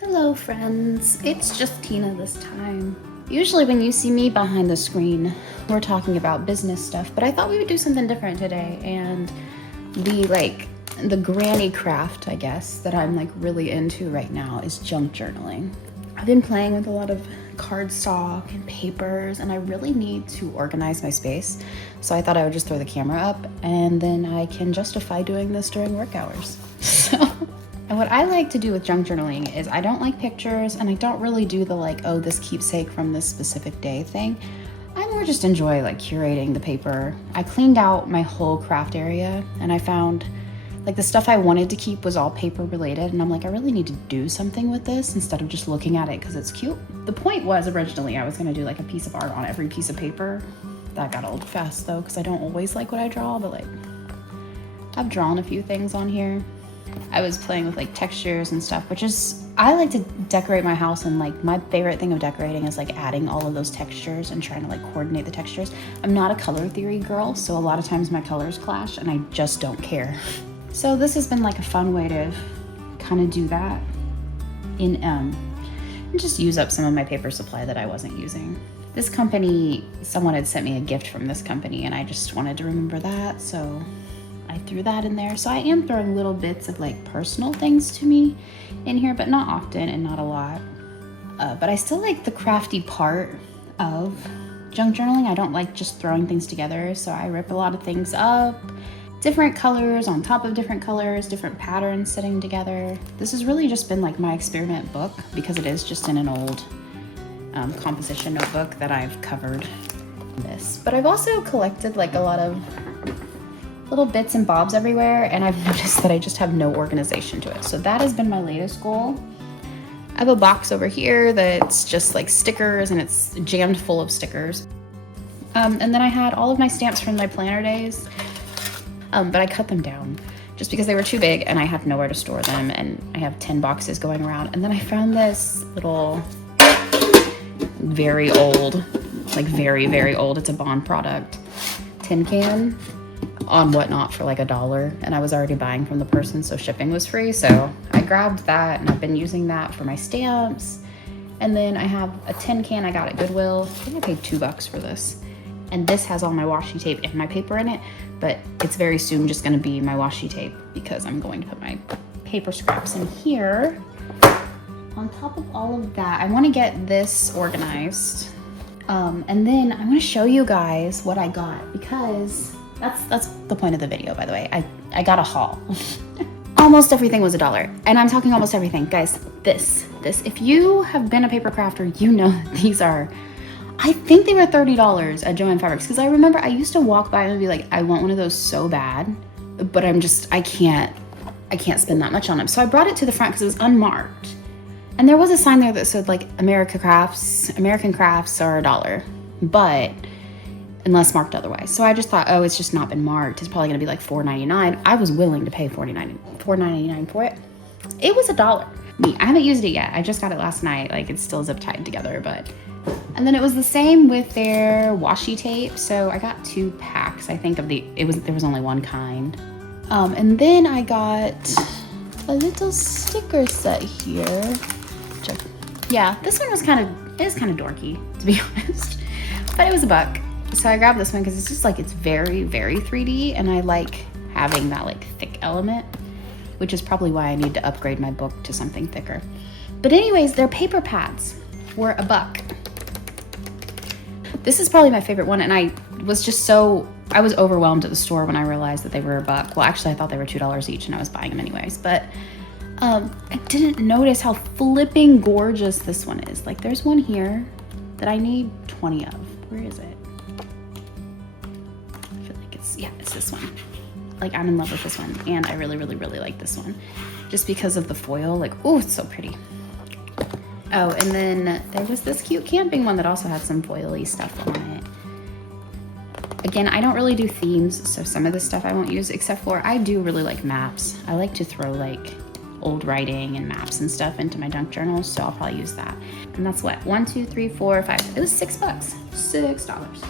Hello friends, it's just Tina this time. Usually when you see me behind the screen, we're talking about business stuff, but I thought we would do something different today, and the granny craft, I guess, that I'm really into right now is junk journaling. I've been playing with a lot of cardstock and papers, and I really need to organize my space, so I thought I would just throw the camera up, and then I can justify doing this during work hours. And what I like to do with junk journaling is I don't like pictures, and I don't really do the oh, this keepsake from this specific day thing. I more just enjoy curating the paper. I cleaned out my whole craft area, and I found the stuff I wanted to keep was all paper related, and I'm I really need to do something with this instead of just looking at it because it's cute. The point was originally I was gonna do a piece of art on every piece of paper. That got old fast though, because I don't always like what I draw, but I've drawn a few things on here. I was playing with textures and stuff, which is, I like to decorate my house, and my favorite thing of decorating is adding all of those textures and trying to coordinate the textures. I'm not a color theory girl, so a lot of times my colors clash and I just don't care. So this has been a fun way to kind of do that and just use up some of my paper supply that I wasn't using. This company, someone had sent me a gift from this company, and I just wanted to remember that, so I threw that in there. So I am throwing little bits of personal things to me in here, but not often and not a lot. But I still like the crafty part of junk journaling. I don't like just throwing things together, so I rip a lot of things up, different colors on top of different colors, different patterns sitting together. This has really just been my experiment book, because it is just in an old composition notebook that I've covered this. But I've also collected a lot of little bits and bobs everywhere, and I've noticed that I just have no organization to it. So that has been my latest goal. I have a box over here that's just stickers, and it's jammed full of stickers. And then I had all of my stamps from my planner days, but I cut them down just because they were too big and I had nowhere to store them, and I have 10 boxes going around. And then I found this little very old, very, very old, it's a Bond product, tin can on Whatnot for $1, and I was already buying from the person, so shipping was free. So I grabbed that, and I've been using that for my stamps. And then I have a tin can I got at Goodwill. I think I paid $2 for this. And this has all my washi tape and my paper in it, but it's very soon just gonna be my washi tape because I'm going to put my paper scraps in here. On top of all of that, I wanna get this organized. And then I'm gonna show you guys what I got, because that's the point of the video, by the way. I got a haul. Almost everything was $1. And I'm talking almost everything. Guys, this, if you have been a paper crafter, you know these are, I think they were $30 at Joann Fabrics, because I remember I used to walk by and be I want one of those so bad, but I can't spend that much on them. So I brought it to the front because it was unmarked. And there was a sign there that said American crafts are $1, but unless marked otherwise. So I just thought, oh, it's just not been marked. It's probably gonna be $4.99. I was willing to pay $4.99 for it. It was $1. I haven't used it yet. I just got it last night. It's still zip tied together, but. And then it was the same with their washi tape. So I got 2 packs, I think, there was only one kind. And then I got a little sticker set here. Yeah, this one was kind of dorky, to be honest, but it was $1. So I grabbed this one because it's just it's very, very 3D, and I like having that thick element, which is probably why I need to upgrade my book to something thicker. But anyways, their paper pads were $1. This is probably my favorite one, and I was overwhelmed at the store when I realized that they were $1. Well, actually I thought they were $2 each, and I was buying them anyways, but I didn't notice how flipping gorgeous this one is. There's one here that I need 20 of. Where is it? I feel it's this one. I'm in love with this one, and I really, really, really like this one just because of the foil. Oh, it's so pretty. Oh, and then there was this cute camping one that also had some foily stuff on it. Again, I don't really do themes, so some of this stuff I won't use, except for I do really like maps. I like to throw old writing and maps and stuff into my junk journals, so I'll probably use that. And that's what, 1, 2, 3, 4, 5. It was $6. $6.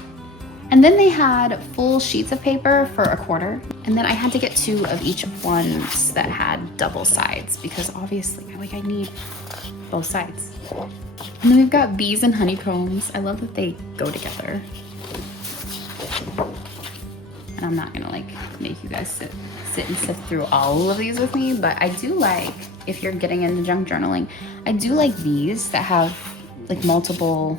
And then they had full sheets of paper for $1, and then I had to get 2 of each ones that had double sides, because obviously I need both sides. And then we've got bees and honeycombs. I love that they go together. And I'm not gonna like make you guys sit and sift through all of these with me, but I do like, if you're getting into junk journaling, I do like these that have like multiple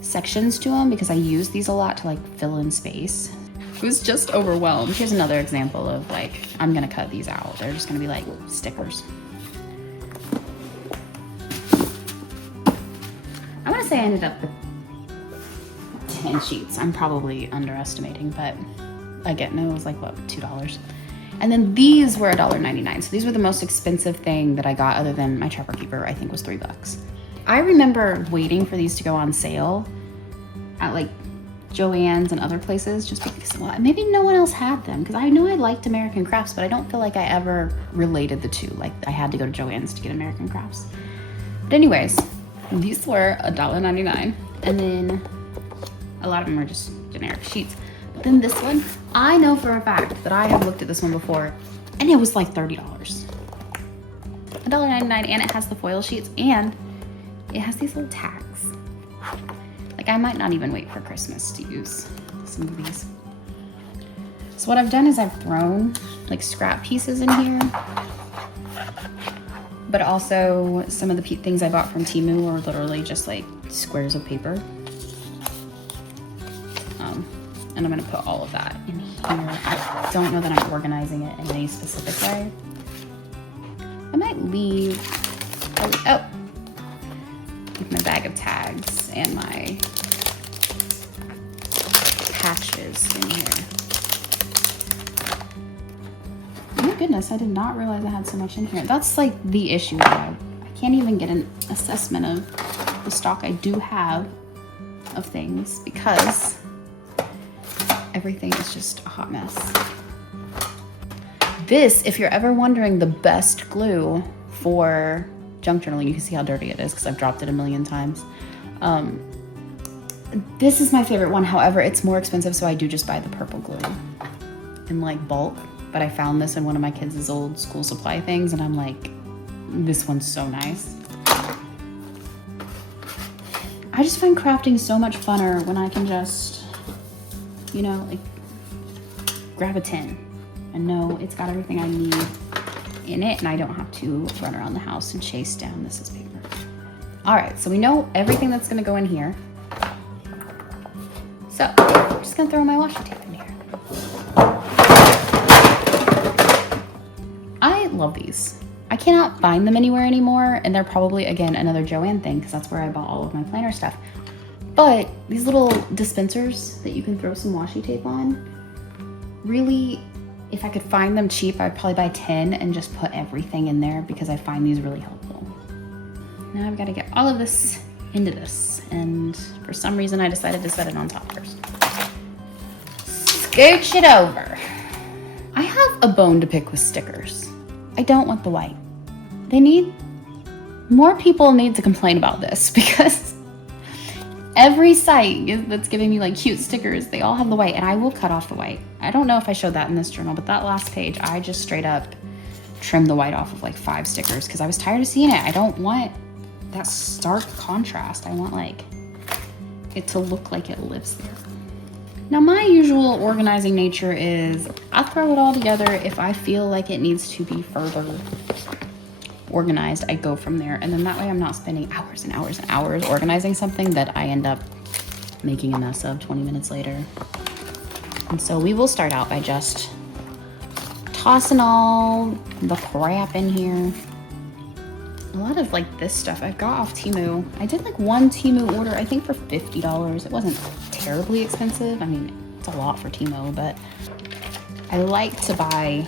sections to them because I use these a lot to like fill in space. I was just overwhelmed. Here's another example of like, I'm gonna cut these out. They're just gonna be like stickers. I wanna say I ended up with 10 sheets. I'm probably underestimating, but again, it was like, what, $2? And then these were $1.99. So these were the most expensive thing that I got other than my Trapper Keeper, I think was $3. I remember waiting for these to go on sale at like Joann's and other places just because, well, maybe no one else had them, because I know I liked American Crafts, but I don't feel like I ever related the two. Like I had to go to Joann's to get American Crafts. But anyways, these were $1.99. And then a lot of them are just generic sheets. But then this one, I know for a fact that I have looked at this one before and it was like $30. $1.99, and it has the foil sheets and it has these little tags. Like I might not even wait for Christmas to use some of these. So what I've done is I've thrown like scrap pieces in here, but also some of the things I bought from Temu are literally just like squares of paper. And I'm gonna put all of that in here. I don't know that I'm organizing it in any specific way. I might leave my bag of tags and my patches in here. Oh my goodness, I did not realize I had so much in here. That's like the issue though. I can't even get an assessment of the stock I do have of things because everything is just a hot mess. This, if you're ever wondering the best glue for junk journaling, you can see how dirty it is because I've dropped it a million times. This is my favorite one. However, it's more expensive, so I do just buy the purple glue in like bulk. But I found this in one of my kids' old school supply things, and I'm like, this one's so nice. I just find crafting so much funner when I can just, you know, like grab a tin and know it's got everything I need in it, and I don't have to run around the house and chase down this is paper. All right, so we know everything that's gonna go in here. So I'm just gonna throw my washi tape in here. I love these. I cannot find them anywhere anymore, and they're probably, again, another Joann thing because that's where I bought all of my planner stuff. But these little dispensers that you can throw some washi tape on, really, if I could find them cheap, I'd probably buy 10 and just put everything in there because I find these really helpful. Now I've got to get all of this into this, and for some reason I decided to set it on top first. Scooch it over. I have a bone to pick with stickers. I don't want the white. More people need to complain about this because every site that's giving me like cute stickers, they all have the white, and I will cut off the white. I don't know if I showed that in this journal, but that last page, I just straight up trimmed the white off of like 5 stickers because I was tired of seeing it. I don't want that stark contrast. I want like it to look like it lives there. Now my usual organizing nature is I throw it all together. If I feel like it needs to be further organized, I go from there. And then that way I'm not spending hours and hours and hours organizing something that I end up making a mess of 20 minutes later. And so we will start out by just tossing all the crap in here. A lot of like this stuff I got off Temu. I did like one Temu order, I think for $50. It wasn't terribly expensive. I mean, it's a lot for Temu, but I like to buy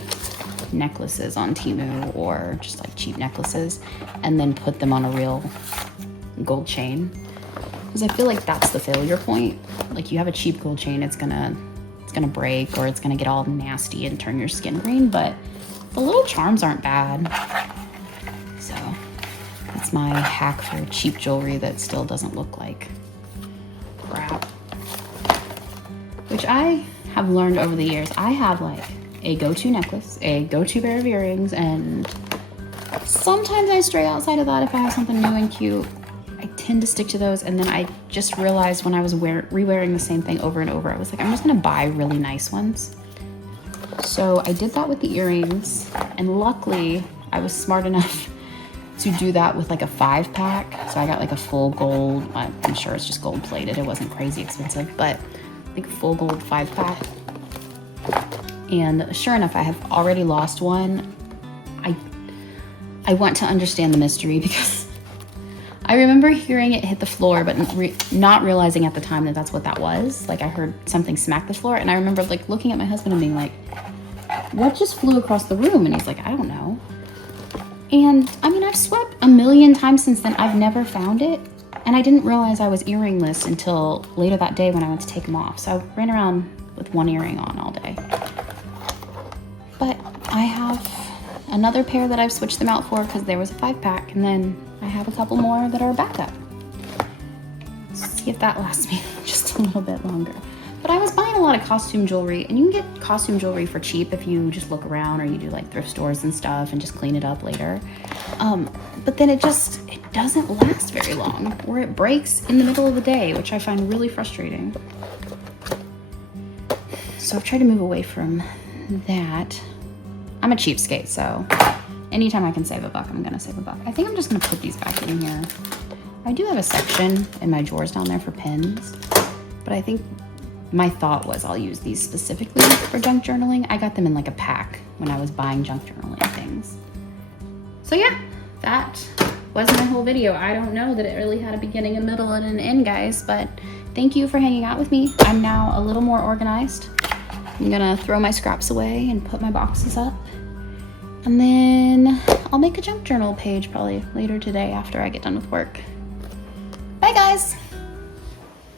necklaces on Temu or just like cheap necklaces and then put them on a real gold chain. Because I feel like that's the failure point. Like you have a cheap gold chain, it's gonna break or it's gonna get all nasty and turn your skin green, but the little charms aren't bad. So that's my hack for cheap jewelry that still doesn't look like crap. Which I have learned over the years. I have like a go-to necklace, a go-to pair of earrings, and Sometimes I stray outside of that if I have something new and cute. I tend to stick to those, and then I just realized when I was re-wearing the same thing over and over, I was like, I'm just gonna buy really nice ones. So I did that with the earrings, and luckily I was smart enough to do that with like a 5-pack. So I got like a full gold, I'm sure it's just gold plated, it wasn't crazy expensive, but like a full gold 5-pack. And sure enough, I have already lost one. I want to understand the mystery because I remember hearing it hit the floor, but not realizing at the time that that's what that was. Like I heard something smack the floor, and I remember like looking at my husband and being like, what just flew across the room? And he's like, I don't know. And I mean, I've swept a million times since then. I've never found it. And I didn't realize I was earringless until later that day when I went to take them off. So I ran around with one earring on all day. But I have another pair that I've switched them out for because there was a 5-pack, and then I have a couple more that are backup. See if that lasts me just a little bit longer. But I was buying a lot of costume jewelry, and you can get costume jewelry for cheap if you just look around or you do like thrift stores and stuff and just clean it up later. But then it doesn't last very long, or it breaks in the middle of the day, which I find really frustrating. So I've tried to move away from that. I'm a cheapskate, so anytime I can save a buck, I'm gonna save a buck. I think I'm just gonna put these back in here. I do have a section in my drawers down there for pins, but I think my thought was I'll use these specifically for junk journaling. I got them in like a pack when I was buying junk journaling things. So yeah, that was my whole video. I don't know that it really had a beginning, a middle, and an end, guys, but thank you for hanging out with me. I'm now a little more organized. I'm gonna throw my scraps away and put my boxes up. And then I'll make a junk journal page probably later today after I get done with work. Bye, guys.